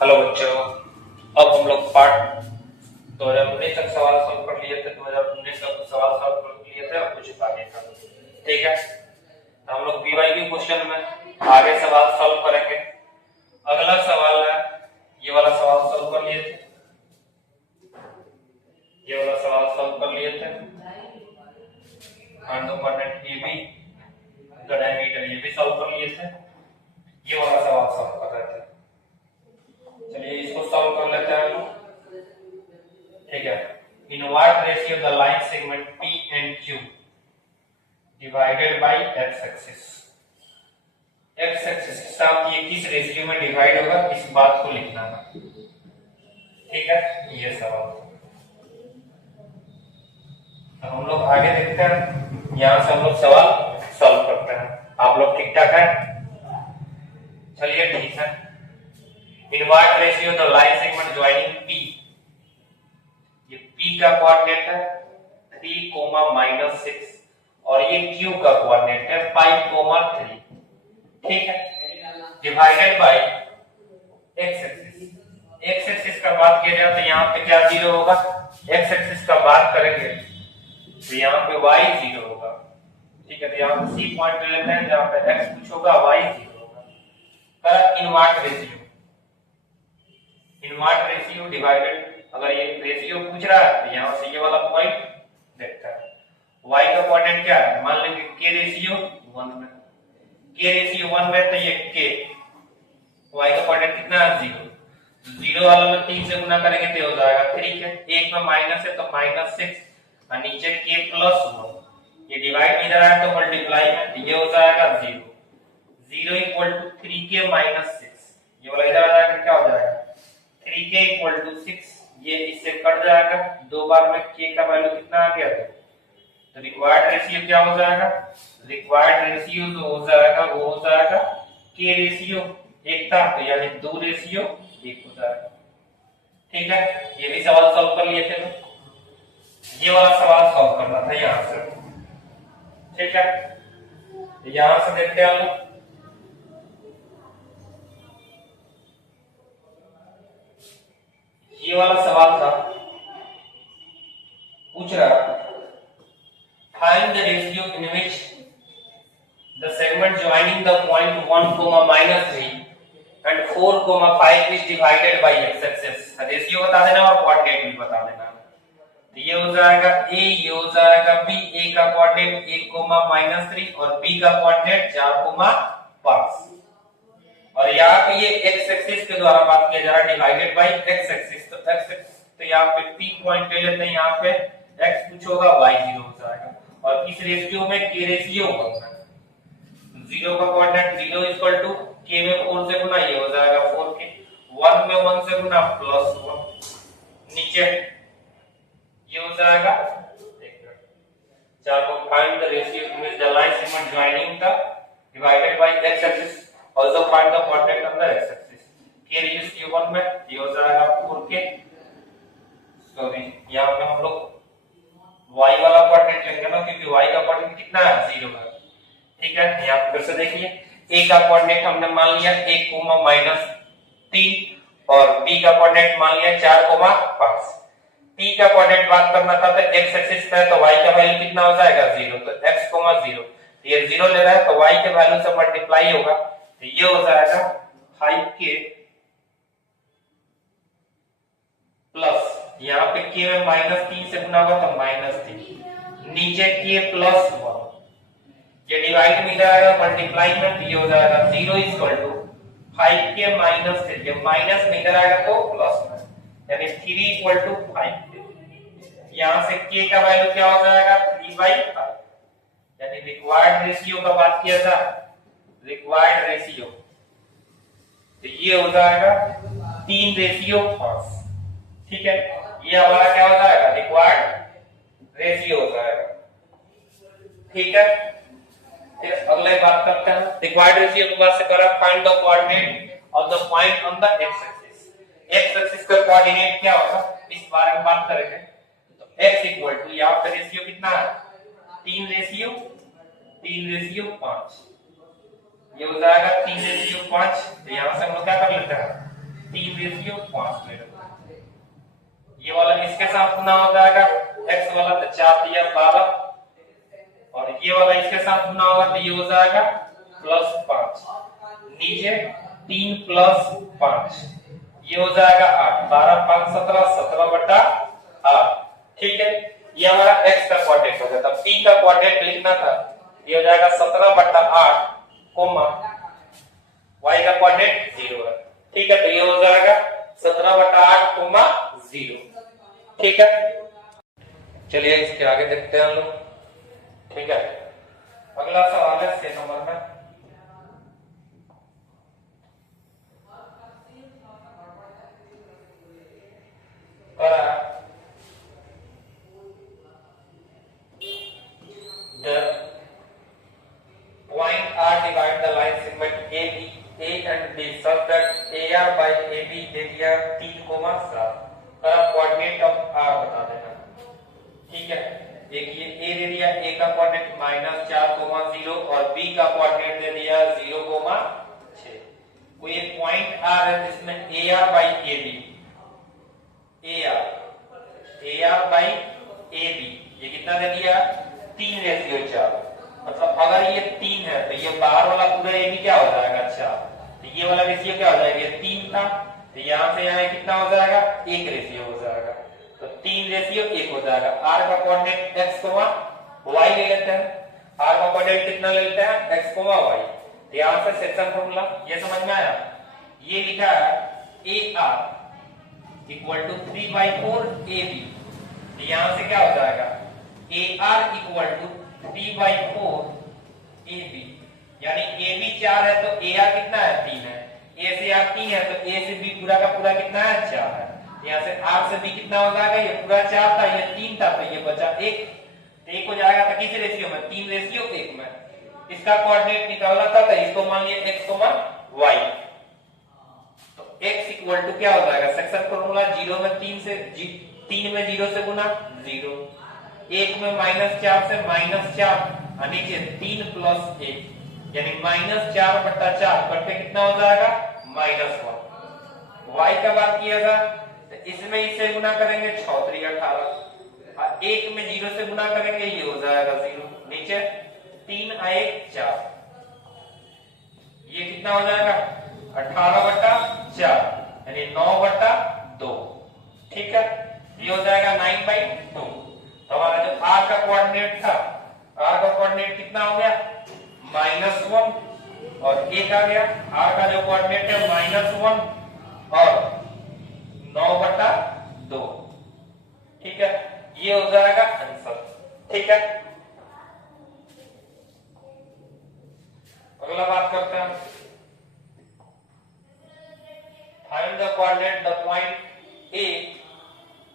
Hello बच्चों, अब हम लोग पार्ट 2019 तक सवाल सॉल्व कर लिए थे। 2019 तक सवाल सॉल्व कर लिए थे और कुछ आगे का। ठीक है, तो हम लोग पीवाईक्यू क्वेश्चन में आगे सवाल सॉल्व करेंगे। अगला सवाल है, ये वाला सवाल सॉल्व कर लिए थे, ये वाला सवाल सॉल्व कर लिए थे। Find the coordinate AB, the diameter ये भी सॉल्व कर लिए थे। ये वाला सवाल सॉल्व कर रहे थे। चलिए इसको सॉल्व कर लेते हैं। ठीक है, in what ratio the line segment P and Q divided by x axis. x axis के साथ ये किस रेशियो में डिवाइड होगा, इस बात को लिखना है। ठीक है, ये सवाल तो हम लोग आगे देखते हैं। यहां से हम लोग सवाल सॉल्व करते हैं। आप लोग ठीक ठाक है? चलिए ठीक है। In what ratio the line segment joining P, ये P का कोऑर्डिनेट है 3, -6 और ये Q का कोऑर्डिनेट है 5, 3। ठीक है, divided by x axis. x axis का बात किया जाए तो यहाँ पे क्या जीरो होगा। x एक्सिस का बात करेंगे तो यहाँ पे y जीरो होगा। ठीक है, तो यहाँ पे C पॉइंट ले लेते हैं जहाँ पे x कुछ होगा, y जीरो होगा। Correct, in what ratio, in what ratio divided, अगर ये रेशियो पूछ रहा है तो यहां से ये वाला पॉइंट देखता है। y का कोऑर्डिनेट क्या है, मान लेंगे k रेशियो 1 में, k रेशियो 1 में तो ये k, y का कोऑर्डिनेट कितना है 0, तो 0 वाला में 3 से गुना करेंगे तो हो जाएगा 3 के, एक में माइनस है तो -6 और नीचे k + 1, ये डिवाइड में इधर आया तो मल्टीप्लाई में, तो ये हो जाएगा 0, 0 = 3k - 6, ये वाला इधर आ जाएगा, क्या हो जाएगा 3k = 6, ये इससे कट जाएगा, दो बार में k का वैल्यू कितना आ गया, तो रिक्वायर्ड रेशियो क्या हो जाएगा, रिक्वायर्ड रेशियो जो हो जाएगा वो हो जाएगा k रेशियो 1 था तो यानी 2 रेशियो 1 हो जाएगा। ठीक है, ये भी सवाल सॉल्व कर लिए थे, तो ये वाला सवाल सॉल्व करना था यहां से। ठीक है, तो यहां से देखते हैं हम लोग। ये वाला सवाल था, पूछ रहा find the ratio in which the segment joining the point 1, -3 and 4, 5 is divided by x axis. Ratio बता देना और कोऑर्डिनेट भी बता देना। तो ये हो जाएगा a, ये हो जाएगा b, a का कोऑर्डिनेट 1, -3 और b का कोऑर्डिनेट 4, 5 और यहाँ पे ये x एक्सिस के द्वारा बात किया जा रहा है डिवाइडेड बाय x एक्सिस, तो x एक्सिस तो यहाँ पे p पॉइंट ले लेते हैं, यहाँ पे x कुछ होगा y 0 हो जाएगा और इस रेशियो में k रेशियो 1 है, 0 का कोऑर्डिनेट 0 = k में 4 से गुना, ये हो जाएगा 4k, 1 में 1 से गुना +1, नीचे ये हो जाएगा 4 को find the ratio in the line segment joining the divided by x axis, also find the coordinate of the x axis। k ratio 1 में ये हो जाएगा 4k, सॉरी यहाँ पे हम लोग y वाला कोऑर्डिनेट लेंगे ना, क्योंकि y का कोऑर्डिनेट कितना है 0 है। ठीक है, यहाँ पे फिर से देखिए, a का कोऑर्डिनेट हमने मान लिया 1, -3 और b का कोऑर्डिनेट मान लिया 4, 5। p का कोऑर्डिनेट बात करना था तो x एक्सिस पे, तो y का वैल्यू कितना हो जाएगा 0, तो x, 0, ये 0 ले रहा है तो y के वैल्यू से मल्टीप्लाई होगा, तो ये हो जाएगा 5k प्लस, यहाँ पे k में -3 से गुना होगा तो -3, नीचे k + 1, ये डिवाइड में इधर आएगा मल्टीप्लाई में, तो ये हो जाएगा 0 = 5k - 3, ये माइनस में इधर आएगा तो प्लस में, यानी 3 = 5k। यहाँ से k का वैल्यू क्या हो जाएगा 3/5, यानी रिक्वायर्ड रेशियो का बात किया था, रिक्वायर्ड रेशियो तो ये हो जाएगा 3:5। ठीक है, ये हमारा क्या हो जाएगा रिक्वायर्ड रेशियो हो जाएगा। ठीक है, फिर अगले बात करते हैं, रिक्वायर्ड रेशियो के बाद से करा find the coordinate of the point on the x axis. x axis का कोऑर्डिनेट क्या होगा, इस बारे में बात करेंगे। तो x = यहाँ पे रेशियो कितना है 3:5, ये हो जाएगा 3:5, तो यहां से हम लोग क्या कर लेते हैं 3:5 ले लो। ये वाला इसके साथ गुना हो जाएगा, x वाला तो 4 दिया 12, और ये वाला इसके साथ गुना होगा तो ये हो जाएगा +5, नीचे 3 + 5, ये हो जाएगा 8, 12 5 17, 17/8। ठीक है, ये हमारा x का कोऑर्डिनेट हो गया था। p का कोऑर्डिनेट लिखना था, ये हो जाएगा 17/8, y का कोऑर्डिनेट 0 है। ठीक है, तो ये हो जाएगा 17/8, 0। ठीक है, चलिए इसके आगे देखते हैं हम लोग। ठीक है, अगला सवाल है 6 नंबर में। The point R divide the line segment A and B such that AR by AB area 3,7 का कोऑर्डिनेट ऑफ R बता देना। ठीक है, एक ये A दे दिया, A का कोऑर्डिनेट -4,0 और B का कोऑर्डिनेट दे दिया 0,6। कोई एक पॉइंट R है जिसमें AR by AB, AR by AB ये कितना दे दिया 3:4। मतलब अगर ये 3 है तो ये बाहर वाला पूरा AB क्या हो जाएगा 4, तो ये वाला रेशियो क्या हो जाएगा, ये 3 था तो यहां से यहां कितना हो जाएगा 1 रेशियो हो जाएगा, तो 3:1 हो जाएगा। R का कोऑर्डिनेट x, y ले लेते हैं। R का कोऑर्डिनेट कितना ले लेते हैं x, y। तो यहां से सेक्शन फॉर्मूला ये समझ में आया। ये लिखा है AR = 3/4 AB, तो यहां से क्या हो जाएगा AR = 3/4 AB, यानी AB 4 है तो AR कितना है 3 है, A से R 3 है तो A से B पूरा का पूरा कितना है 4 है। यहाँ से R से B कितना हो जाएगा, ये पूरा 4 था, ये 3 था तो ये बचा 1, 1 हो जाएगा। तो किस रेशियो में 3:1 में। इसका कोऑर्डिनेट निकालना था तो इसको मान लिया x, y। तो x = क्या हो जाएगा, सेक्शन फॉर्मूला 0 में 3 से 3 में 0 से गुना 0, 1 में -4 से -4 और नीचे 3 + 1 यानी -4/4 करके कितना हो जाएगा -1। y का बात किया था तो इसमें इसे गुना करेंगे 6 3 18, और 1 में 0 से गुना करेंगे ये हो जाएगा 0, नीचे 3 1 4, ये कितना हो जाएगा 18/4 यानी 9/2। ठीक है, ये हो जाएगा 9/2। तो हमारा जो R का कोऑर्डिनेट था, R का कोऑर्डिनेट कितना हो गया -1 और 1 आ गया। R का जो कोऑर्डिनेट है -1 और 9/2। ठीक है, ये हो जाएगा आंसर। ठीक है, अगला बात करते हैं, find the coordinate the point A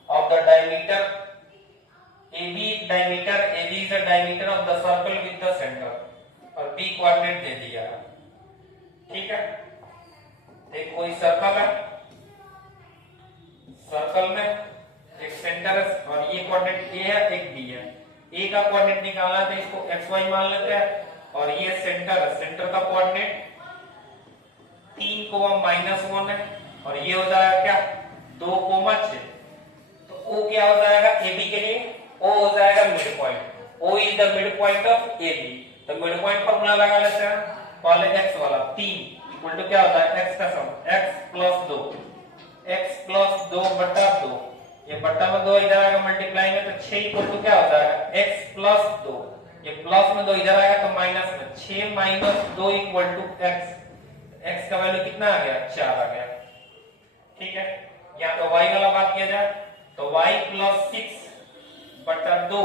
of the diameter AB is the diameter of the circle with the center, और B कोऑर्डिनेट दे दिया है। ठीक है, एक कोई सर्कल है, सर्कल में एक सेंटर है और ये कोऑर्डिनेट A है, एक B है। A का कोऑर्डिनेट निकालना है तो इसको xy मान लेते हैं, और ये सेंटर है, सेंटर का कोऑर्डिनेट 3, -1 है, और ये हो जाएगा क्या 2, 6। तो O क्या हो जाएगा AB के लिए, O हो जाएगा mid point, O is the mid point of AB। तो मिड पॉइंट फॉर्मूला लगा लेते हैं, पहले x वाला 3 = क्या होता है x का सम, x + 2, x + 2/2, ये बट्टा में 2 इधर आएगा मल्टीप्लाई में तो 6 = क्या हो जाएगा x + 2, ये प्लस में 2 इधर आएगा तो माइनस में 6 - 2 = x, x का वैल्यू कितना आ गया 4 आ गया। ठीक है, या तो y वाला बात किया जाए तो y + 6/2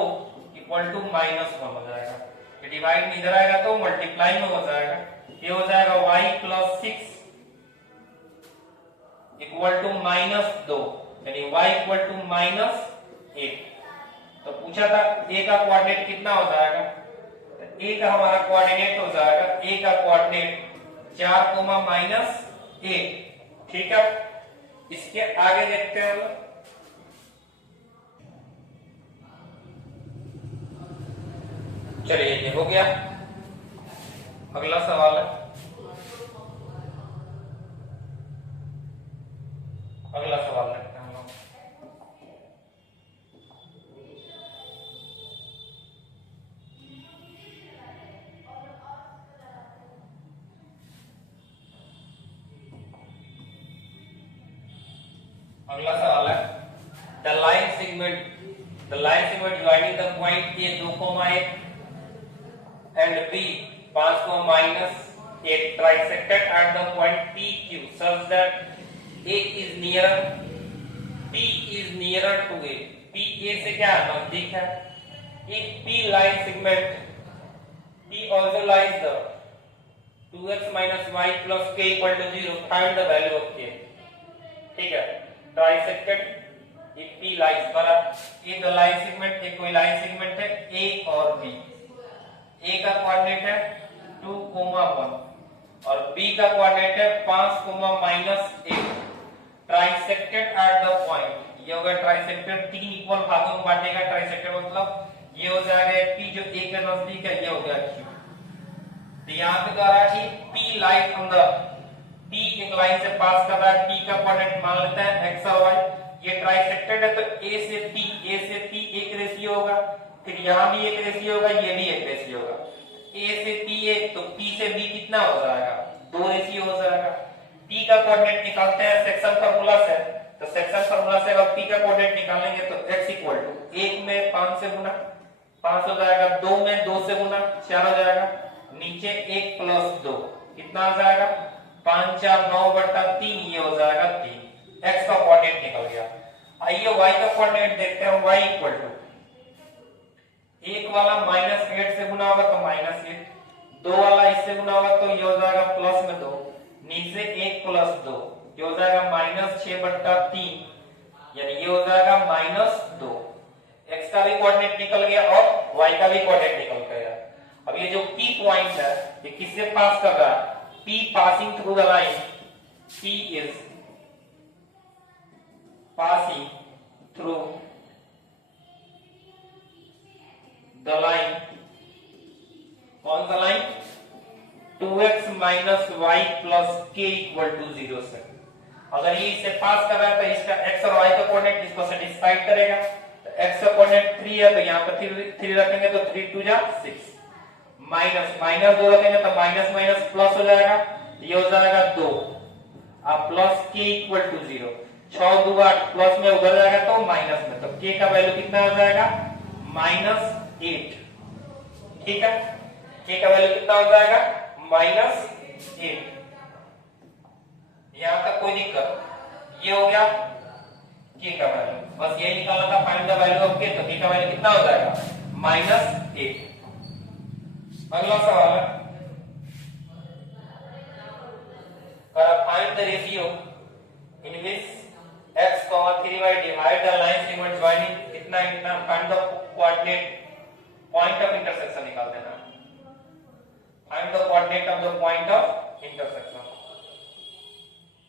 = -1 हो जाएगा, ये डिवाइड में इधर आएगा तो मल्टीप्लाई में हो जाएगा, ये हो जाएगा y + 6 = -2 यानी y = -8। तो पूछा था a का कोऑर्डिनेट कितना हो जाएगा, तो a का हमारा कोऑर्डिनेट हो जाएगा, a का कोऑर्डिनेट 4, -8। ठीक है, इसके आगे देखते हैं हम। चलिए ये हो गया, अगला सवाल है अगला सवाल देखते हैं हम लोग। अगला सवाल है the line segment joining the point A 2,1 and B 5,-8 trisected at the point PQ such that A is nearer P is nearer to A. P A से क्या नजदीक है? If P line segment P also lies the 2x minus y plus k equal to 0, find the value of k. ठीक है, trisected if P lies पर ये दो line segment, एक कोई लाइन सेगमेंट है A और B। A का कोऑर्डिनेट है 2,1 और B का कोऑर्डिनेट है 5,-8। ट्राइसेक्टेड एट द पॉइंट, ये होगा ट्राइसेक्टेड, 3 इक्वल भागों में बांटेगा ट्राइसेक्टेड, मतलब ये हो जाएगा P जो A के नजदीक है, ये हो गया Q। तो यहाँ पे कह रहा है कि P line from the P एक लाइन से पास कर रहा है, P का कोऑर्डिनेट मान लेते हैं x और y। ये ट्राइसेक्टेड है तो A से P एक रेशियो होगा, फिर यहाँ भी एक रेशियो होगा, ये भी एक रेशियो होगा। A से P एक तो P से B कितना हो जाएगा? 2 रेशियो हो जाएगा। P का कोऑर्डिनेट निकालते हैं सेक्शन फार्मूला से, तो सेक्शन फार्मूला से अगर P का कोऑर्डिनेट निकालेंगे तो x इक्वल टू 1 में 5 से गुना 5 हो जाएगा, 2 में 2 से गुना 4 हो जाएगा, नीचे 1 प्लस 2 कितना आ जाएगा? 5 4 9/3, ये हो जाएगा 3। x का कोऑर्डिनेट निकल गया। आइए y का कोऑर्डिनेट देखते हैं। y इक्वल टू 1 वाला -8 से गुना होगा तो -8, 2 वाला इससे गुना होगा तो ये हो जाएगा प्लस में 2, नीचे 1 प्लस 2, ये हो जाएगा -6/3, यानी ये हो जाएगा -2। x का भी कोऑर्डिनेट निकल गया और y का भी कोऑर्डिनेट निकल गया। अब ये जो P पॉइंट है ये किससे पास कर रहा है? P passing through the line, P is passing through the line, कौन सा line? 2x minus y plus k equal to 0 से। अगर ये इससे पास कर रहा है तो इसका x और y का कोऑर्डिनेट इसको सेटिस्फाइड करेगा। तो x का कोऑर्डिनेट 3 है तो यहाँ पर 3 रखेंगे तो 3 2 जा 6, माइनस 2 रखेंगे तो माइनस माइनस प्लस हो जाएगा, ये हो जाएगा 2 अब plus k equal to 0, 6 2 8 plus में उधर जाएगा तो माइनस में, तो k का वैल्यू कितना हो जाएगा? -8। ठीक है, k का वैल्यू कितना हो जाएगा? -8। यहां तक कोई दिक्कत? ये हो गया k का वैल्यू, बस यही निकालना था, find the value of k। तो k का वैल्यू कितना हो जाएगा? -8। अगला सवाल है find the ratio in which x, 3y divide the line segment joining कितना इतना, find the coordinate point of intersection निकाल देना। Find the coordinate of the point of intersection.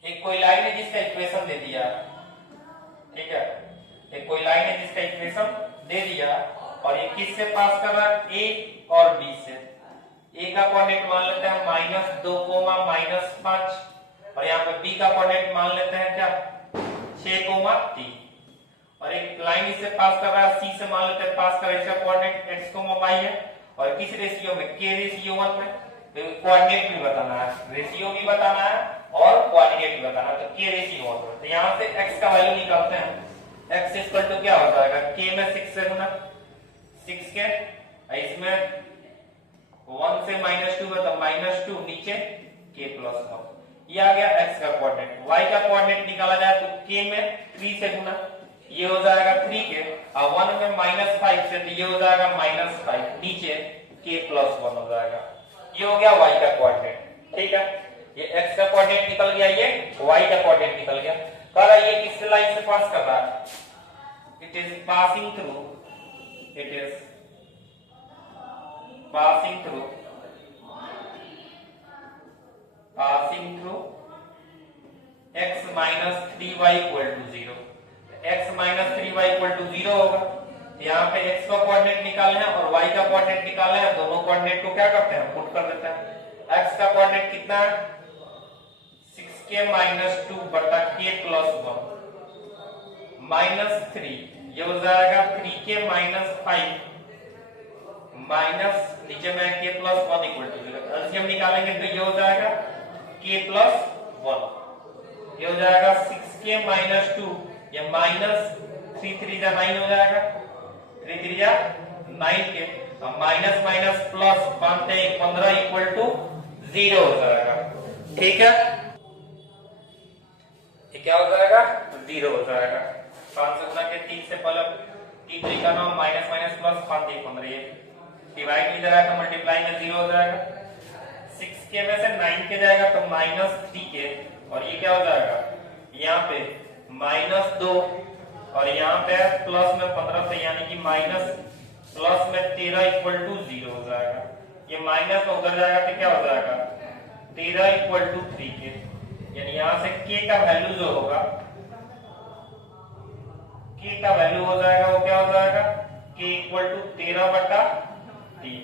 एक कोई लाइन है जिसका इक्वेशन दे दिया, ठीक है, एक कोई लाइन है जिसका इक्वेशन दे दिया और ये किससे पास कर रहा है? a और b से। a का कोऑर्डिनेट मान लेते हैं -2, -5 और यहाँ पे b का कोऑर्डिनेट मान लेते हैं क्या? 6, 3 और एक लाइन इससे पास कर रहा है c से, मान लेते हैं पास कर रहा है, इसका कोऑर्डिनेट x, y है और किस रेशियो में? k रेशियो 1 में। तो कोऑर्डिनेट भी बताना है, रेशियो भी बताना है और कोऑर्डिनेट भी बताना है, तो k रेशियो 1 में। तो यहाँ से x का वैल्यू निकालते हैं। x इक्वल टू क्या हो जाएगा? k में 6 से गुना 6 के, इसमें 1 से -2 है तो -2, नीचे k प्लस 1, ये आ गया x का कोऑर्डिनेट। y का कोऑर्डिनेट निकाला जाए तो k में 3 से गुना, ये हो जाएगा 3 के, और 1 में -5 से तो ये हो जाएगा -5, नीचे k प्लस 1 हो जाएगा। ये हो गया y का कोऑर्डिनेट। ठीक है, ये x का कोऑर्डिनेट निकल गया, ये y का कोऑर्डिनेट निकल गया। कह रहा है ये किस लाइन से पास कर रहा है? It is passing through, it is passing through x minus 3y equal to 0। x minus 3y equal to 0 होगा। यहाँ पे x का कोऑर्डिनेट निकालना है और y का कोऑर्डिनेट निकालना है, दोनों कोऑर्डिनेट को क्या करते हैं? पुट कर देते हैं। x का कोऑर्डिनेट कितना है? 16 6k माइनस 2 बटा k प्लस 1 माइनस 3, ये हो जाएगा 3k माइनस 5 माइनस नीचे में k plus 1 equal to 0। LCM निकालेंगे तो ये हो जाएगा k प्लस 1, ये हो जाएगा 6k माइनस 2, ये माइनस 3 3 जा 9 हो जाएगा, 3 3 जा 9k, minus minus plus 5 15 equal to 0 हो जाएगा। ठीक है, ये क्या हो जाएगा 0 हो जाएगा। 5 से गुना के 3 से पहले 3 3 का 9 माइनस माइनस प्लस 5 15, ये डिवाइड इधर आएगा मल्टीप्लाई में 0 हो जाएगा। 6k में से 9k जाएगा तो माइनस 3k, और ये क्या हो जाएगा यहाँ पे माइनस 2 और यहाँ पे प्लस में 15, तो यानी कि माइनस प्लस में 13 इक्वल टू 0 हो जाएगा। ये माइनस में उधर जाएगा तो क्या हो जाएगा 13 इक्वल टू 3k, यानी यहां से k का वैल्यू जो होगा, k का वैल्यू हो जाएगा वो क्या हो जाएगा k इक्वल टू 13 बटा 3।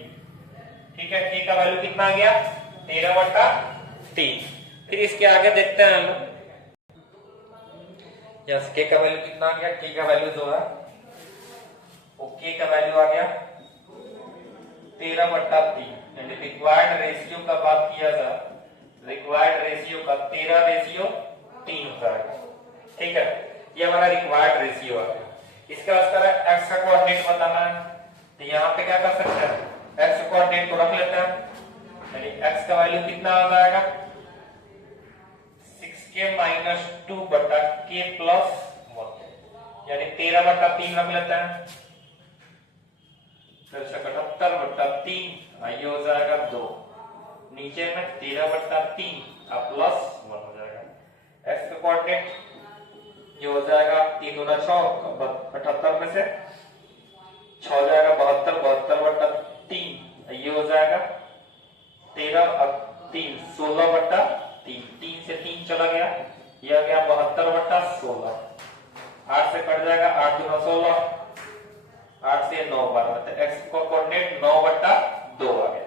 ठीक है, k का वैल्यू कितना आ गया 13 बटा 3। फिर इसके आगे देखते हैं हम, यस k का वैल्यू कितना आ गया, k का वैल्यू जो है वो k का वैल्यू आ गया 13 बटा 3, यानी रिक्वायर्ड रेशियो का बात किया जाए, रिक्वायर्ड रेशियो का 13 रेशियो 3 हो जाएगा। ठीक है, ये हमारा रिक्वायर्ड रेशियो है। इसका इस तरह x का कोऑर्डिनेट बताना है, तो यहाँ पे क्या कर सकते हैं x का कोऑर्डिनेट को रख लेते हैं, यानी x का वैल्यू कितना आ जाएगा 6k माइनस 2 बटा k प्लस 1, यानी 13 बटा 3 रख लेते हैं, फिर 77 बटा 3, ये हो जाएगा 2, नीचे में 13 बटा 3 प्लस 1 हो जाएगा। x का कोऑर्डिनेट ये हो जाएगा 3 गुना 6, 78 में से 6 हो जाएगा 72, 72 बटा 3, ये हो जाएगा 13 और 3 16 बटा 3, 3 से 3 चला गया, ये आ गया 72 बटा 16, 8 से कट जाएगा 8 गुना 16, 8 से 9 12, तो x का कोऑर्डिनेट 9 बटा 2 आ गया।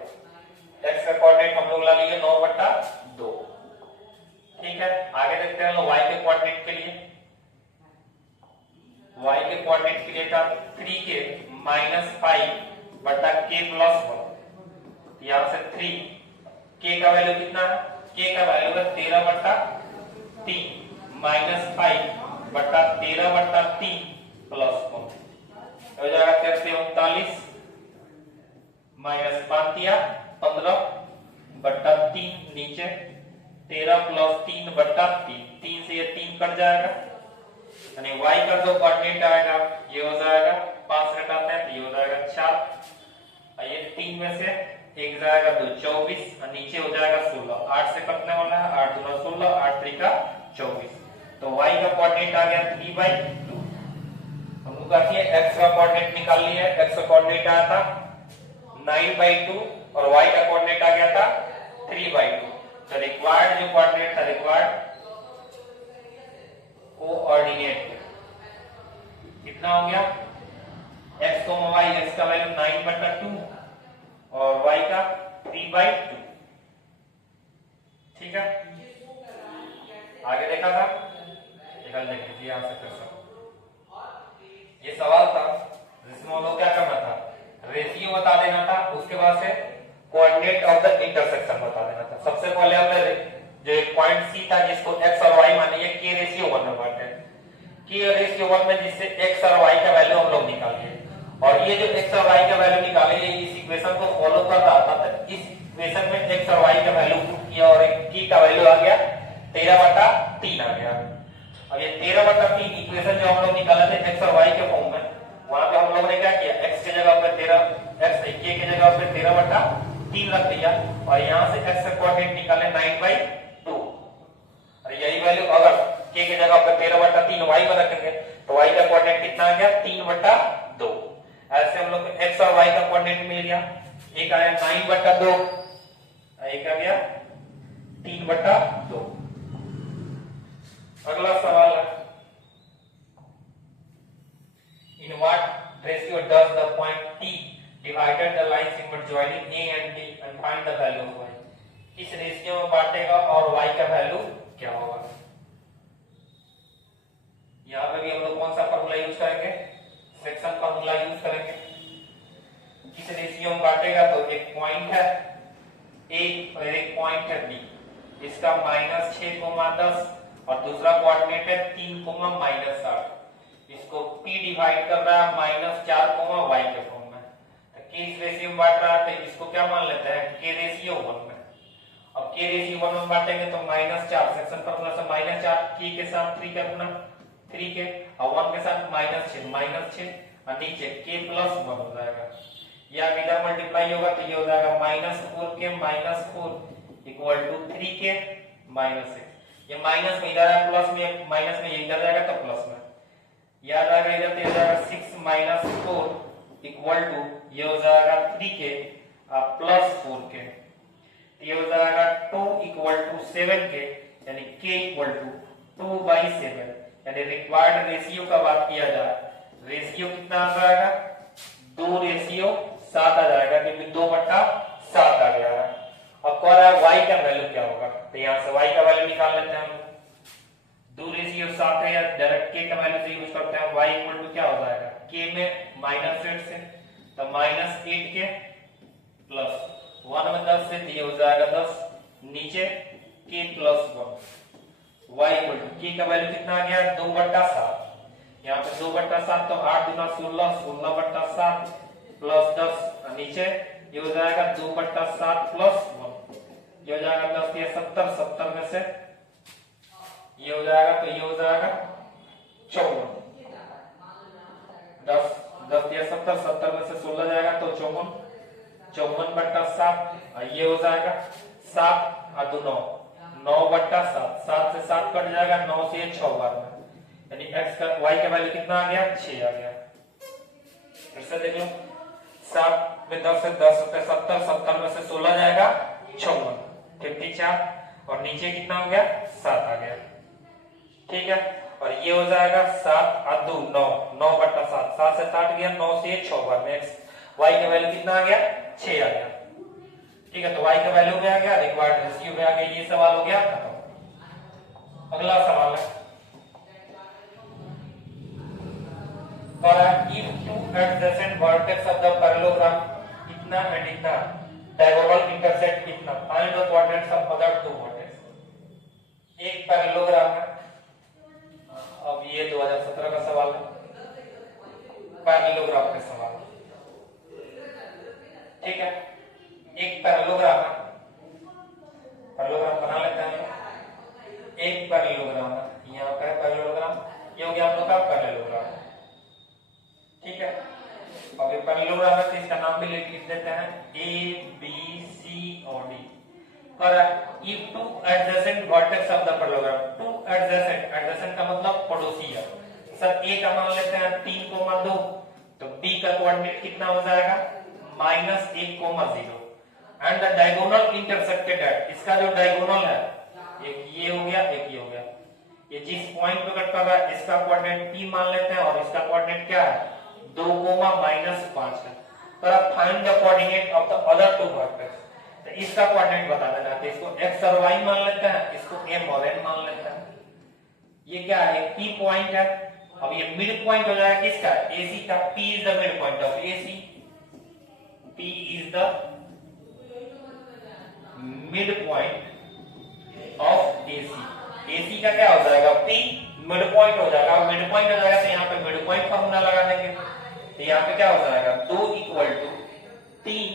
x का कोऑर्डिनेट हम लोग ला लिए 9 बटा 2। ठीक है, आगे देखते हैं y के कोऑर्डिनेट के लिए। y के कोऑर्डिनेट के लिए था 3k माइनस 5 बटा k प्लस 1, यहां से 3, k का वैल्यू कितना है, k का वैल्यू है 13 बटा 3 माइनस 5 बटा 13 बटा 3 प्लस 1, हो जाएगा 39 माइनस 5 दिया 15 बटा 3, नीचे 13 प्लस 3 बटा 3, 3 से ये 3 कट जाएगा, यानी y का जो कोऑर्डिनेट आएगा ये हो जाएगा 5 घटाते हैं तो ये हो जाएगा 4, ये 3 में से 1 जाएगा तो 24, और नीचे हो जाएगा 16, 8 से कटने वाला है, 8 दूना 16, 8 3 का 24, तो y का कोऑर्डिनेट आ गया 3/2। हम लोग x का कोऑर्डिनेट निकाल लिया है, x का कोऑर्डिनेट आया था 9/2 और y का कोऑर्डिनेट आ गया था 3/2, तो रिक्वायर्ड जो कोऑर्डिनेट था, रिक्वायर्ड कोऑर्डिनेट कितना हो गया x y, x का वैल्यू 9/2 और y का 3/2। ठीक है, आगे देखा था, निकाल देखिए यहां से फिर ये सवाल था जिसमें हम लोग क्या करना था, रेशियो बता देना था, उसके बाद से कोऑर्डिनेट ऑफ द इंटरसेक्शन बता देना था। सबसे पहले हमने जो एक पॉइंट सी था जिसको x और y माने, ये k रेशियो 1 में बांटे, k रेशियो 1 में जिससे x और y का वैल्यू हम लोग निकालिए, और ये जो x और y का वैल्यू निकाले ये इस इक्वेशन को फॉलो कर रहा था, तो इस इक्वेशन में x और y का वैल्यू पुट किया और k का वैल्यू आ गया 13/3 आ गया। अब ये 13/3 इक्वेशन जो हम लोग निकाले थे x और y के फॉर्म में, वहां पे हम लोगों ने क्या किया, x की जगह पे 13, x k की जगह पे 13/3 रख दिया, और यहां से x का कोऑर्डिनेट निकाले 9/2, और यही वैल्यू अगर k की जगह पे 13/3 y में रखेंगे तो y का कोऑर्डिनेट कितना आ गया 3/2। ऐसे हम लोग को x और y का कोऑर्डिनेट मिल गया, एक आया 9/2, एक आ गया 3/2। अगला सवाल है, in what ratio does the point T divided the line segment joining A and D and find the value of y, किस रेशियो में बांटेगा और y का वैल्यू क्या होगा। -6, 10 और दूसरा कोऑर्डिनेट है 3, -8। इसको p डिवाइड कर रहा है -4, y के फॉर्म में। तो k इस रेशियो में बांट रहा है तो इसको क्या मान लेते हैं k रेशियो 1 में। अब k रेशियो 1 में बांटेंगे तो -4 सेक्शन फॉर्मूला से -4 k के साथ 3 का गुना 3 के और 1 के साथ -6 और नीचे k + 1 हो जाएगा। या इधर मल्टीप्लाई होगा तो ये हो जाएगा -4k -4 = 3k -6। ये माइनस में इधर है प्लस में, माइनस में ये इधर जाएगा तो प्लस में। याद आएगा इधर तो जाएगा 6 - 4 = ये हो जाएगा 3k + 4k। ये हो जाएगा 2 = 7k यानी k = 2/7। यानी रिक्वायर्ड रेशियो का बात किया जाए, रेशियो कितना आ जाएगा 2:7 आ जाएगा क्योंकि 2/7 आ गया है। अब कह रहा है y का वैल्यू क्या होगा, तो यहां से y का वैल्यू निकाल लेते हैं हम। 2:7 है या डायरेक्ट k का वैल्यू से यूज करते हैं। y = क्या हो जाएगा k में -8 से तो -8k प्लस 1 में 10 से तो ये हो जाएगा 10 नीचे k + 1। y = k का वैल्यू कितना आ गया 2/7। यहाँ पे 2/7 तो 8 × 16 16/7 प्लस 10 नीचे ये हो जाएगा 2/7 प्लस 1। ये हो जाएगा 10 या 70, 70 में से ये हो जाएगा तो ये हो जाएगा 54। 10 या 70, 70 में से 16 जाएगा तो 54, 54/7 ये हो जाएगा 7 और 2 9, 9/7, 7 से 7 कट जाएगा, 9 से 6 बार में यानी x का y का वैल्यू कितना आ गया 6 आ गया। फिर से देख लो 7 में 10 से 10 होता है 70, 70 में से 16 जाएगा 56, 54 और नीचे कितना हो गया 7 आ गया। ठीक है, और ये हो जाएगा 7 और 2 9, 9/7, 7 से 7 गया, 9 से 6 बार में y का वैल्यू कितना आ गया 6 आ गया। ठीक है, तो y का वैल्यू भी आ गया, रिक्वायर्ड रेशियो भी आ गया। ये सवाल हो गया खत्म। अगला सवाल है और if two adjacent vertex of the parallelogram इतना and इतना diagonal intersect इतना, find the coordinates of other two vertex। एक पैरेललोग्राम है, अब ये 2017 का सवाल है, पैरेललोग्राम का सवाल। ठीक है, एक पैरेललोग्राम है, पैरेललोग्राम बना लेते हैं। एक पैरेललोग्राम है, यहाँ पे पैरेललोग्राम, ये हो गया हम लोग का पैरेललोग्राम। ठीक है, अब ये पैरेललोग्राम है तो इसका नाम भी लिख देते हैं A B C और D। और if two adjacent vertex of the parallelogram, two adjacent, adjacent का मतलब पड़ोसी है। सर A का मान लेते हैं 3,2 तो B का कोऑर्डिनेट कितना हो जाएगा -1,0 and the diagonal intersected at, इसका जो डायगोनल है एक ये हो गया एक ये हो गया, ये जिस पॉइंट पे कट कर रहा है इसका कोऑर्डिनेट P मान लेते हैं और इसका कोऑर्डिनेट क्या है 2, -5 है। तो अब find the coordinate of the other two vertex, तो इसका कोऑर्डिनेट बताना चाहते हैं। इसको x और y मान लेते हैं, इसको m और n मान लेते हैं। ये क्या है P पॉइंट है, अब ये मिड पॉइंट हो जाएगा किसका AC का। P is the mid point of AC, P is the mid point of AC। AC का क्या हो जाएगा P मिड पॉइंट हो जाएगा, मिड पॉइंट हो जाएगा तो यहाँ पे मिड पॉइंट फॉर्मूला लगा देंगे। तो यहाँ पे क्या हो जाएगा 2 = 3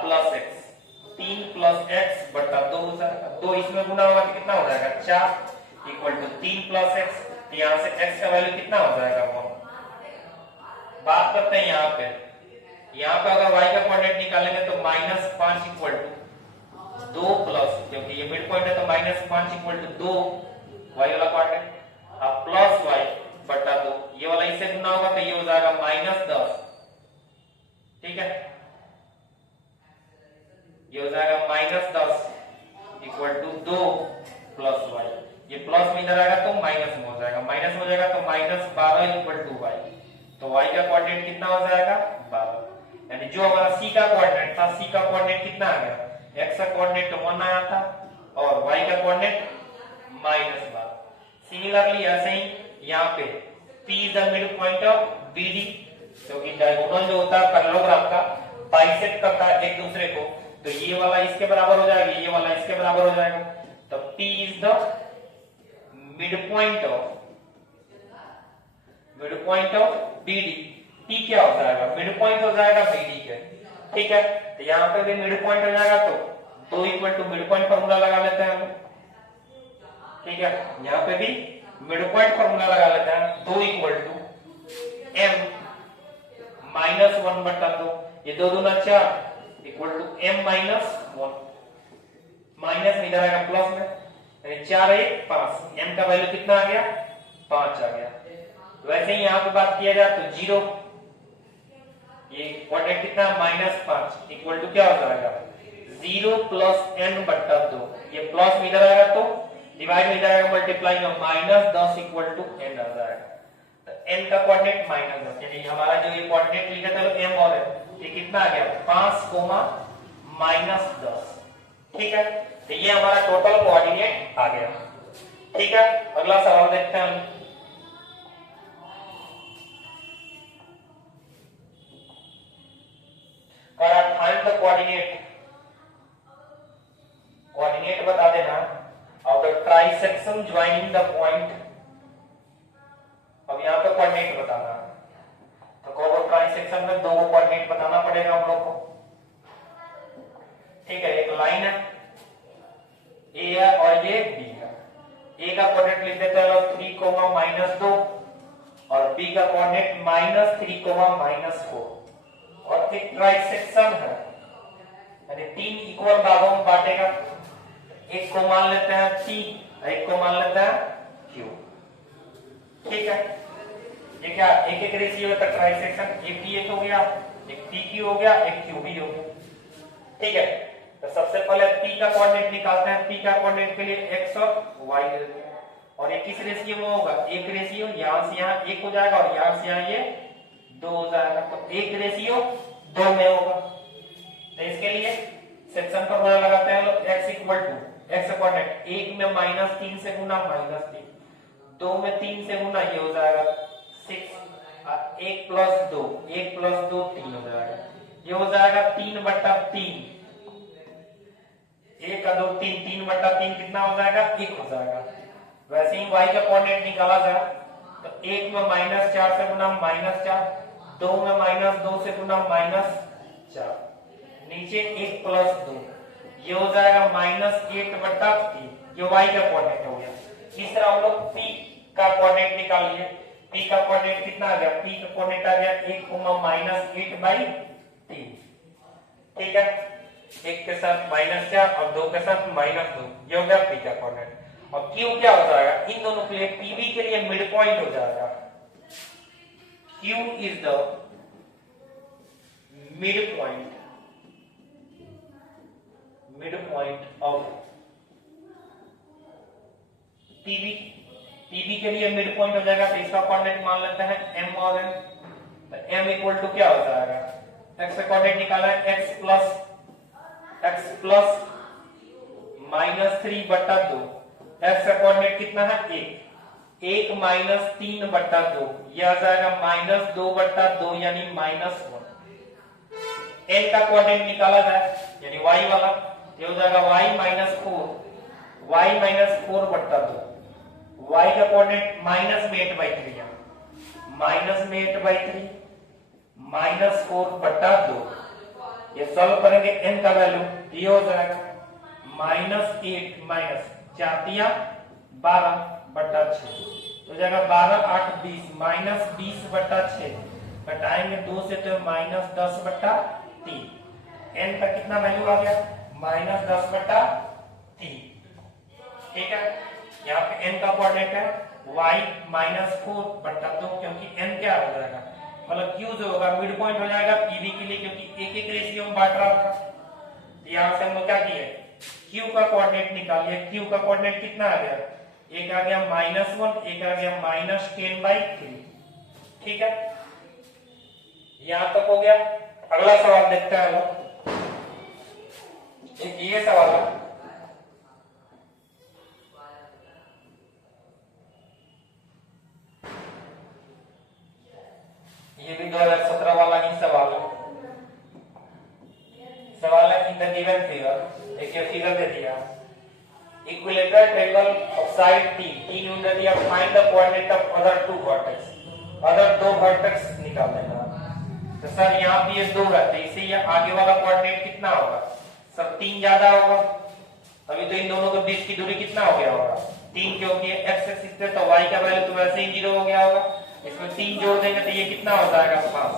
प्लस x, 3 + x/2 हो जाएगा। 2 इसमें गुना होगा तो कितना हो जाएगा 4 = 3 + x। तो यहाँ से x का वैल्यू कितना हो जाएगा 1। बात करते हैं यहाँ पे अगर y का कोऑर्डिनेट निकालेंगे तो -5 = 2 प्लस, क्योंकि ये मिड पॉइंट है तो -5 = 2 y वाला कोऑर्डिनेट अब प्लस y/2, ये वाला इससे गुना होगा तो ये हो जाएगा -10। ठीक है, ये हो जाएगा -10 = 2 + y। ये प्लस में इधर आएगा तो माइनस में हो जाएगा, माइनस में हो जाएगा तो -12 = y। तो y का कोऑर्डिनेट कितना हो जाएगा 12। यानी जो हमारा c का कोऑर्डिनेट था, c का कोऑर्डिनेट कितना आ गया, x का कोऑर्डिनेट 1 आया था और y का कोऑर्डिनेट -12। सिमिलरली ऐसे ही यहाँ पे P is the mid point of BD, क्योंकि डायगोनल जो होता है पैरेललोग्राम का बाइसेक्ट करता है एक दूसरे को, तो ये वाला इसके बराबर हो जाएगा, ये वाला इसके बराबर हो जाएगा। तो P is the mid point of BD, T क्या हो जाएगा, मिड पॉइंट हो जाएगा बीडी के, ठीक है। तो यहाँ पे भी मिड पॉइंट हो जाएगा, तो 2 equal to mid point formula लगा लेते हैं हम, ठीक है। यहाँ पे भी मिड पॉइंट फॉर्मूला लगा लेते हैं, 2 इक्वल टू m माइनस 1 बटा 2, ये 2 दूना 4 equal to m minus 1, minus में इधर आएगा प्लस में, 4 1 5, m का वैल्यू कितना आ गया, 5 आ गया। वैसे ही यहाँ पे बात किया जाए तो 0, ये कोऑर्डिनेट कितना -5 इक्वल टू क्या हो जाएगा 0 प्लस n बटा 2, ये प्लस में इधर आएगा तो डिवाइड में इधर आएगा मल्टीप्लाई में -10 इक्वल टू n आ जाएगा। तो n का कोऑर्डिनेट -10, यानी हमारा जो ये कोऑर्डिनेट लिखा था m और n, ये कितना आ गया 5, -10, ठीक है। तो ये हमारा टोटल कोऑर्डिनेट आ गया, ठीक है। अगला सवाल देखते हैं हम। फाइंड द कोऑर्डिनेट बता देना of the trisection joining the point. अब यहाँ पे कोऑर्डिनेट बताना है, तो ट्राइसेक्शन में 2 कोऑर्डिनेट बताना पड़ेगा हम लोग को, ठीक है। एक लाइन है ए है और ये बी है, ए का कोऑर्डिनेट लिख देते हैं लोग 3, -2 और बी का कोऑर्डिनेट -3, -4, और एक ट्राइसेक्शन है यानी 3 इक्वल भागों में बांटेगा, एक को मान लेते हैं P, एक को मान लेते हैं Q, ठीक है। ये क्या एक रेशियो है ट्राइसेक्शन, एक P हो गया, एक PQ हो गया, एक QB हो गया, ठीक है। तो सबसे पहले P का कोऑर्डिनेट निकालते हैं। P का कोऑर्डिनेट के लिए x और y लेते हैं, और ये किस रेशियो में होगा, एक रेशियो यहां से यहां 1 हो जाएगा और यहां से यहां ये 2 हो जाएगा, तो 1 रेशियो 2 में होगा। तो इसके लिए सेक्शन फॉर्मूला लगाते हैं लोग, x equal to x coordinate 1 में -3 से गुना -3, 2 में 3 से गुना ये हो जाएगा 6, 1 + 2 1 + 2 3 हो जाएगा, ये हो जाएगा 3/3, 1 का 2 3, 3/3 कितना हो जाएगा 1 हो जाएगा। वैसे ही y का कोऑर्डिनेट निकाला जाए तो 1 में -4 से गुना -4, 2 में -2 से गुना -4, नीचे 1 + 2, ये हो जाएगा -1/3, ये y का कोऑर्डिनेट हो गया। इस तरह हम लोग p का कोऑर्डिनेट निकालिए। p का कोऑर्डिनेट कितना आ गया, p का कोऑर्डिनेट आ गया 1, -8/3, ठीक है। 1 के साथ -4 और 2 के साथ -2, ये हो गया p का कोऑर्डिनेट। और q क्या हो जाएगा, इन दोनों के लिए pb के लिए मिड पॉइंट हो जाएगा, q is the mid point of pb, pb के लिए मिड पॉइंट हो जाएगा, तो इसका कोऑर्डिनेट मान लेते हैं m और n। तो m इक्वल टू क्या हो जाएगा, x का कोऑर्डिनेट निकाला है x प्लस -3/2, x का कोऑर्डिनेट कितना है 1, 1 - 3/2, यह आ जाएगा -2/2 यानी -1। n का कोऑर्डिनेट निकाला जाए यानी y वाला, ये हो जाएगा y - 4, y - 4/2, y का कोऑर्डिनेट -8/3 है, -8/3 -4/2, ये सॉल्व करेंगे n का वैल्यू, ये हो जाएगा -8 -4 12/6, हो जाएगा 12 8 20, -20/6, घटाएंगे 2 से तो -10/3, n का कितना वैल्यू आ गया -10/3, ठीक है। यहाँ पे n का कोऑर्डिनेट है y -4/2, क्योंकि n क्या हो जाएगा, मतलब q जो होगा मिड पॉइंट हो जाएगा pb के लिए, क्योंकि एक रेशियो में बांट रहा था। यहाँ से हम लोग क्या किए, q का कोऑर्डिनेट निकालिए। q का कोऑर्डिनेट कितना आ गया, एक आ गया -1, एक आ गया -10/3, ठीक है। यहां तक हो गया। अगला सवाल देखते हैं लोग, एक ये सवाल है, ये भी 2017 वाला ही सवाल है। सवाल है इन द गिवन फिगर, देखिए फिगर दे दिया, equilateral triangle of side 3 unit दिया, find the coordinate of other two vertex, other दो वर्टेक्स निकाल लेना। तो सर यहाँ पे ये 2 रहते हैं, इसे ये आगे वाला कोऑर्डिनेट कितना होगा सर 3 ज्यादा होगा, अभी तो इन दोनों के बीच की दूरी कितना हो गया होगा 3, क्योंकि एक्स एक्सिस पे तो y का वैल्यू तो वैसे ही 0 हो गया होगा, इसमें 3 जोड़ देंगे तो ये कितना हो जाएगा 5।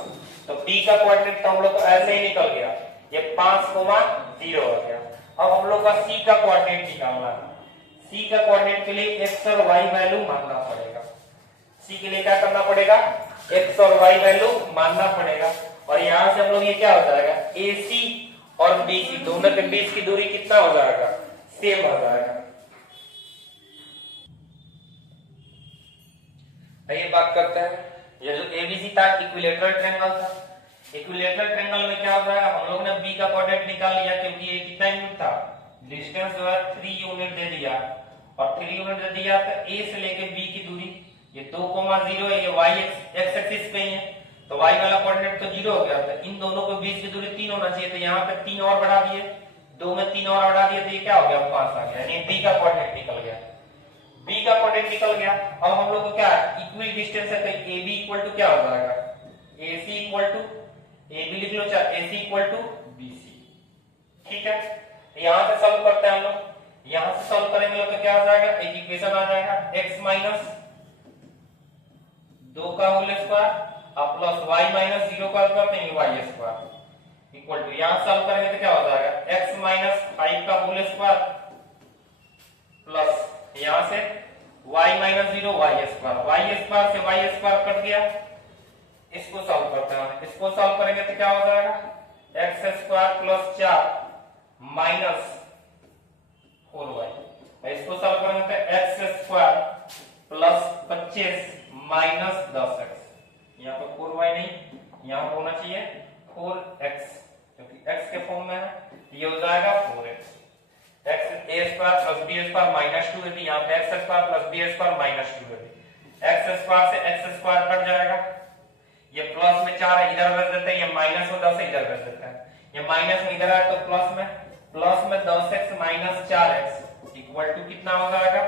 तो b का कोऑर्डिनेट तो हम लोग को ऐसे ही निकल गया, ये 5,0 हो गया। अब हम लोग का c का कोऑर्डिनेट निकालना है। c का कोऑर्डिनेट के लिए x और y वैल्यू मानना पड़ेगा। c के लिए क्या करना पड़ेगा, x और y वैल्यू मानना पड़ेगा, और यहां से हम लोग ये क्या हो जाएगा AC और BC दोनों के बीच की दूरी कितना हो जाएगा, सेम हो जाएगा। आइए बात करते हैं, ये जो ABC था इक्विलैटरल ट्रायंगल था। इक्विलैटरल ट्रायंगल में क्या हो जाएगा, हम लोग ने B का कोऑर्डिनेट निकाल लिया, क्योंकि ये कितना यूनिट था, डिस्टेंस जो है 3 यूनिट दे दिया, और 3 यूनिट दे दिया तो A से लेके B की दूरी ये 2,0 है, ये y x एक्सिस पे ही है, तो y वाला कोऑर्डिनेट तो 0 हो गया, तो इन दोनों के बीच की दूरी 3 होना चाहिए, तो यहाँ पे 3 और बढ़ा दिए, 2 में 3 और बढ़ा दिए, तो ये क्या हो गया 5 आ गया, यानी B का कोऑर्डिनेट निकल गया। B का कोऑर्डिनेट निकल गया। अब हम लोग को क्या इक्वल डिस्टेंस है, तो AB इक्वल टू क्या हो जाएगा, AC इक्वल टू AB लिख लो, चाहे AC इक्वल टू BC, ठीक है। यहां से सॉल्व करते हैं हम लोग, यहां से सॉल्व करेंगे तो क्या हो जाएगा, एक इक्वेशन आ जाएगा x माइनस 2 का होल स्क्वायर और प्लस y माइनस 0 का करते हैं y स्क्वायर इक्वल टू, यहां सॉल्व करेंगे तो क्या हो जाएगा x माइनस 5 का होल स्क्वायर प्लस यहां से y माइनस 0 y स्क्वायर से y स्क्वायर कट गया। इसको सॉल्व करते हैं, इसको सॉल्व करेंगे तो क्या हो जाएगा x square plus 4 minus 4y, इसको सॉल्व करेंगे तो x square plus 25 minus 10x, यहाँ पर 4y नहीं, यहाँ होना चाहिए 4x, क्योंकि x के फॉर्म में है, ये हो जाएगा 4x। x a square plus b square minus 2 है, यहाँ पे x square plus b square minus 2 है, x स्क्वायर से x स्क्वायर कट जाएगा, ये प्लस में 4 है इधर रख देते हैं, ये माइनस में 10 है इधर रख देते हैं, ये माइनस में इधर आए तो प्लस में 10x minus 4x equal to कितना हो जाएगा,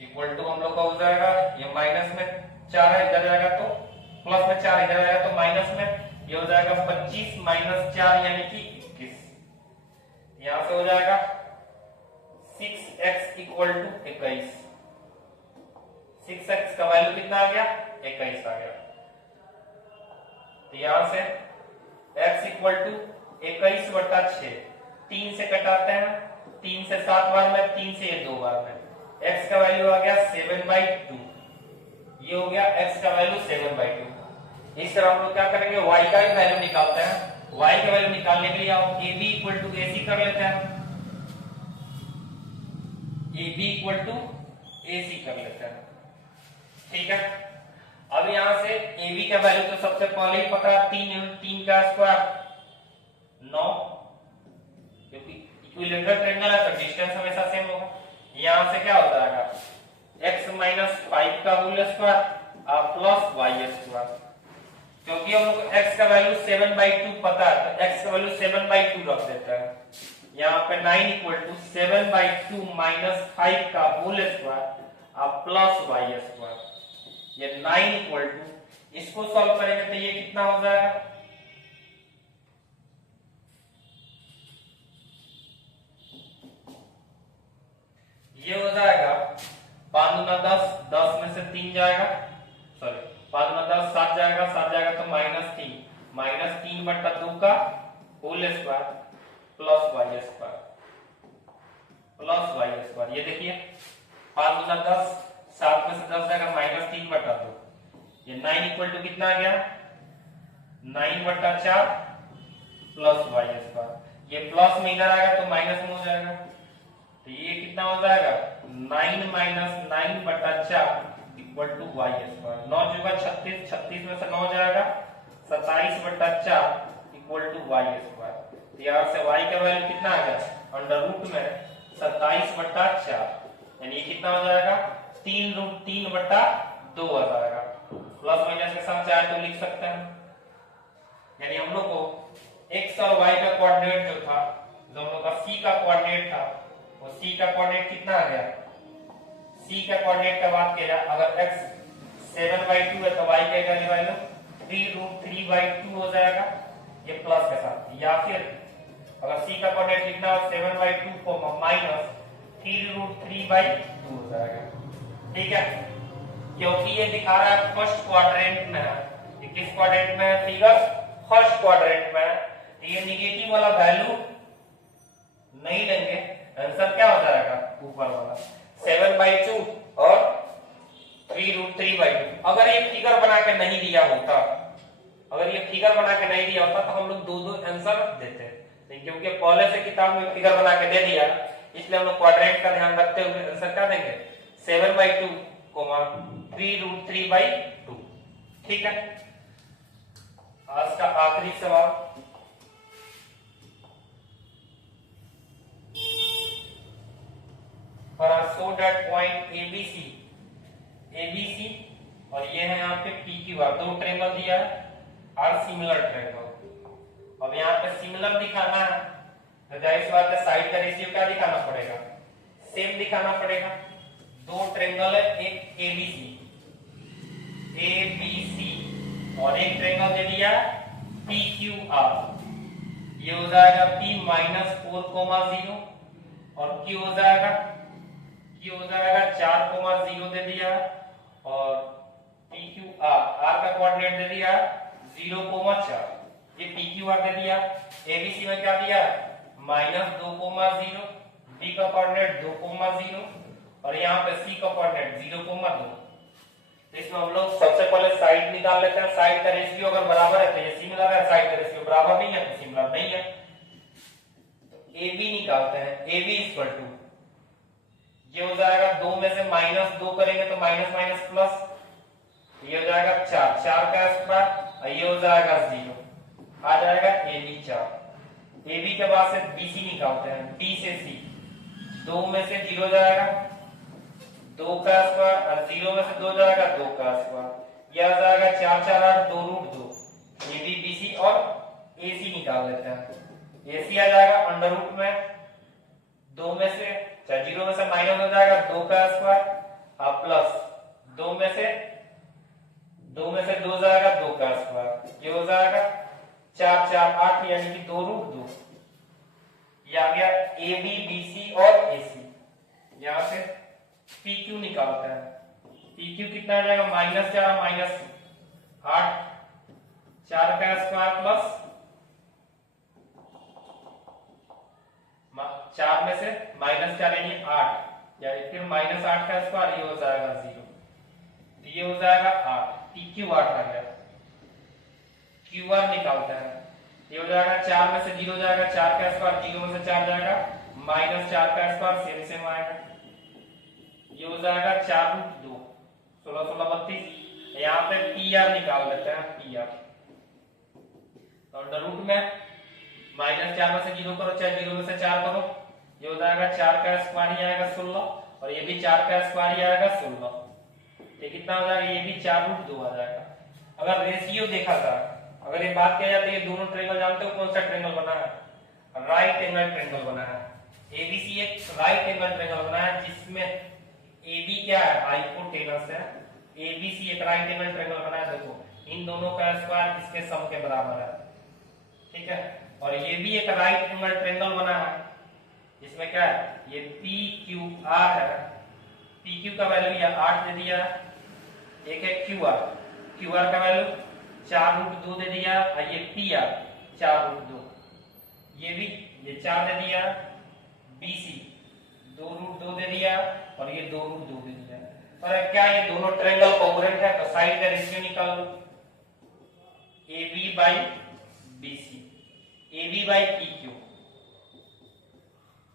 इक्वल टू हम लोग का हो जाएगा, ये माइनस में 4 है इधर जाएगा तो प्लस में 4 इधर आएगा तो माइनस में, ये हो जाएगा 25 माइनस 4 यानी कि 21, यहां से हो जाएगा 6x इक्वल टू 21, 6x का वैल्यू कितना आ गया 21 आ गया। तो यहां से x इक्वल टू 21 बटा 6, 3 से कटाते हैं, 3 से 7 बार में, 3 से 2 बार में, x का वैल्यू आ गया 7/2, ये हो गया x का वैल्यू 7/2। इस तरह हम लोग क्या करेंगे y का भी वैल्यू निकालते हैं, y का वैल्यू निकालने के लिए हम AB इक्वल टू AC कर लेते हैं, AB इक्वल टू AC कर लेते हैं, ठीक है। अब यहां से AB का वैल्यू तो सबसे पहले ही पता है, 3 का स्क्वायर 9, क्योंकि इक्विलैटरल ट्रायंगल है तो डिस्टेंस हमेशा सेम होगा। यहां से क्या हो जाएगा x माइनस 5 का होल स्क्वायर और प्लस y स्क्वायर, क्योंकि हम लोग को x का वैल्यू 7/2 पता है तो x का वैल्यू 7/2 रख देते हैं। यहाँ पे 9 इक्वल टू 7/2 माइनस 5 का होल स्क्वायर और प्लस y स्क्वायर, ये 9 इक्वल टू, इसको सॉल्व करेंगे तो ये कितना हो जाएगा, ये हो जाएगा 5 गुना 10, 10 में से 3 जाएगा, सॉरी 5 गुना 10 7 जाएगा, 7 जाएगा तो -3 बटा 2 का whole square plus y square, ये देखिए 5 गुना 10, 7 में से 10 जाएगा -3 बटा 2, ये 9 इक्वल टू कितना आ गया 9 बटा 4 प्लस y स्क्वायर, ये प्लस में इधर आएगा तो माइनस में हो जाएगा, तो ये कितना हो जाएगा 9 माइनस 9 बटा 4 इक्वल टू y स्क्वायर, 9 जुगा 36, 36 में से 9 जाएगा 27 बटा 4 इक्वल टू y स्क्वायर। तो यहाँ से y का वैल्यू कितना आ गया अंडर रूट में 27 बटा 4, यानी ये कितना हो जाएगा 3 बटा 2 आ जाएगा, प्लस माइनस के साथ चाहे तो लिख सकते हैं। यानी हम लोग को x और y का कोऑर्डिनेट जो था, जो हम लोग का c का कोऑर्डिनेट था, वो c का कोऑर्डिनेट कितना आ गया सी का कोऑर्डिनेट का बात किया जाए, अगर x 7/2 है तो y का क्या वैल्यू 3√3/2 हो जाएगा, ये प्लस के साथ। या फिर अगर सी का कोऑर्डिनेट लिखना हो 7/2 को माइनस 3√3/2 हो जाएगा। ठीक है, क्योंकि ये दिखा रहा है फर्स्ट क्वाड्रेंट में है, ये किस क्वाड्रेंट में है फिगर, फर्स्ट क्वाड्रेंट में है, तो ये निगेटिव वाला वैल्यू नहीं लेंगे, आंसर क्या हो जाएगा ऊपर वाला 7/2 और 3√3/2। अगर ये फिगर बना के नहीं दिया होता, अगर ये फिगर बना के नहीं दिया होता तो हम लोग दो दो आंसर देते, लेकिन क्योंकि पहले से किताब में फिगर बना के दे दिया, इसलिए हम लोग क्वाड्रेंट का ध्यान रखते हुए आंसर क्या देंगे 7/2, 3√3/2। ठीक है, आज का आखिरी सवाल, शो दैट पॉइंट ABC और ये है यहाँ पे PQR, दो ट्रायंगल दिया है और सिमिलर ट्रायंगल। अब यहाँ पे सिमिलर दिखाना है तो जाहिर सी बात है साइड का रेशियो क्या दिखाना पड़ेगा, सेम दिखाना पड़ेगा। दो ट्रायंगल है, एक ABC और एक ट्रायंगल दे दिया PQR, ये हो जाएगा P - 4,0 और Q हो जाएगा 4,0 दे दिया और PQR R का कोऑर्डिनेट दे दिया 0,4, ये PQR दे दिया। ABC में क्या दिया -2,0, B का कोऑर्डिनेट 2,0 और यहाँ पे C का कोऑर्डिनेट 0,2। तो इसमें हम लोग सबसे पहले साइड निकाल लेते हैं, साइड का रेशियो अगर बराबर है तो ये सिमिलर है, साइड का रेशियो बराबर नहीं है तो सिमिलर नहीं है। तो AB निकालते हैं, AB = ये हो जाएगा 2 में से -2 करेंगे तो माइनस माइनस प्लस, ये हो जाएगा 4 का स्क्वायर और ये हो जाएगा 0, आ जाएगा AB 4। AB के बाद से BC निकालते हैं, B से C, 2 में से 0 जाएगा 2 का स्क्वायर और 0 में से 2 जाएगा 2 का स्क्वायर, यह आ जाएगा 4 4 8 2√2। AB BC और AC निकाल लेते हैं, AC आ जाएगा अंडर रूट में 2 में से 0 में से माइनस हो जाएगा 2 का स्क्वायर और प्लस 2 में से 2 जाएगा 2 का स्क्वायर, ये हो जाएगा 4 4 8 यानी कि 2√2। ये आ गया AB BC और AC। यहां से PQ निकालते हैं, PQ कितना आ जाएगा -4 -8, 4 का स्क्वायर प्लस 4 में से -4 यानी 8, यानी फिर -8 का स्क्वायर, ये हो जाएगा 0, ये हो जाएगा 8, PQ 8 आ गया। QR निकालते हैं, ये हो जाएगा 4 में से 0 जाएगा 4 का स्क्वायर, 0 में से 4 जाएगा -4 का स्क्वायर, सेम आएगा, ये हो जाएगा 4√2, 16 16 32। यहाँ पे PR निकाल लेते हैं, PR तो अंडर रूट में -4 में से 0 करो चाहे 0 में से 4 करो, ये हो जाएगा 4 का स्क्वायर ही आएगा 16 और ये भी 4 का स्क्वायर ही आएगा 16, ये कितना हो जाएगा, ये भी 4√2 आ जाएगा। अगर रेशियो देखा जाए, अगर ये बात किया जाती है, दोनों ट्रायंगल जानते हो कौन सा ट्रायंगल बना है, राइट एंगल ट्रायंगल बना है। ABC एक राइट एंगल ट्रायंगल बना है जिसमें AB क्या है हाइपोटेनस है, ABC एक राइट एंगल ट्रायंगल बना है। देखो इन दोनों का स्क्वायर इसके सम के बराबर है, ठीक है, और ये भी एक राइट एंगल ट्रायंगल बना है जिसमें क्या है, ये PQR है, PQ का वैल्यू ये 8 दे दिया, एक है QR का वैल्यू 4√2 दे दिया और ये PR 4√2, ये भी ये 4 दे दिया, BC 2√2 दे दिया और ये 2√2 दे दिया। और क्या ये दोनों ट्रायंगल कोंग्रुएंट है तो साइड का रेशियो निकाल लो, AB/BC, AB/PQ,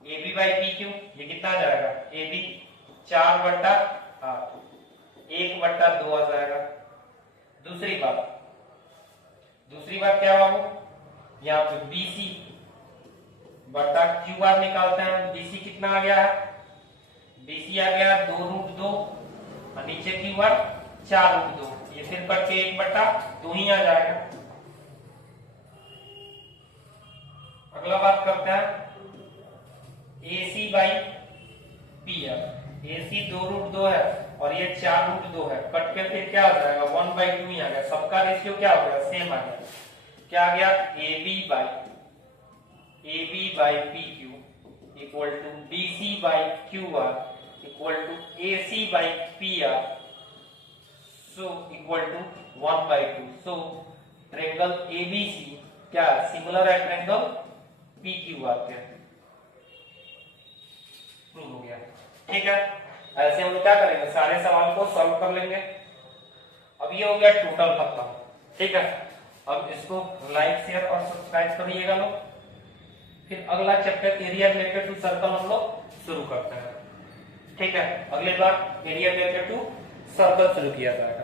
AB/PQ ये कितना आ जाएगा, AB 4/8, 1/2 आ जाएगा। दूसरी बात क्या हुआ, यहाँ पे BC बटा QR निकालते हैं, BC कितना आ गया है, BC आ गया 2√2 और नीचे QR 4√2, ये फिर कट के 1/2 ही आ जाएगा। अगला बात करते हैं AC/PR। AC 2√2 है और ये 4√2 है, कट के फिर क्या हो जाएगा 1/2 ही आ गया, सबका रेशियो क्या हो गया सेम आ गया, क्या आ गया AB by PQ equal to BC by QR equal to AC by PR so equal to 1/2। So triangle ABC क्या सिमिलर है ट्रायंगल PQR के, हो गया। ठीक है, ऐसे हम लोग क्या करेंगे सारे सवाल को सॉल्व कर लेंगे। अब ये हो गया टोटल खत्म। ठीक है, अब इसको लाइक शेयर और सब्सक्राइब करिएगा लोग। फिर अगला chapter area related to circle हम लोग शुरू करते हैं। ठीक है, अगले बार एरिया रिलेटेड टू सर्कल शुरू किया जाएगा।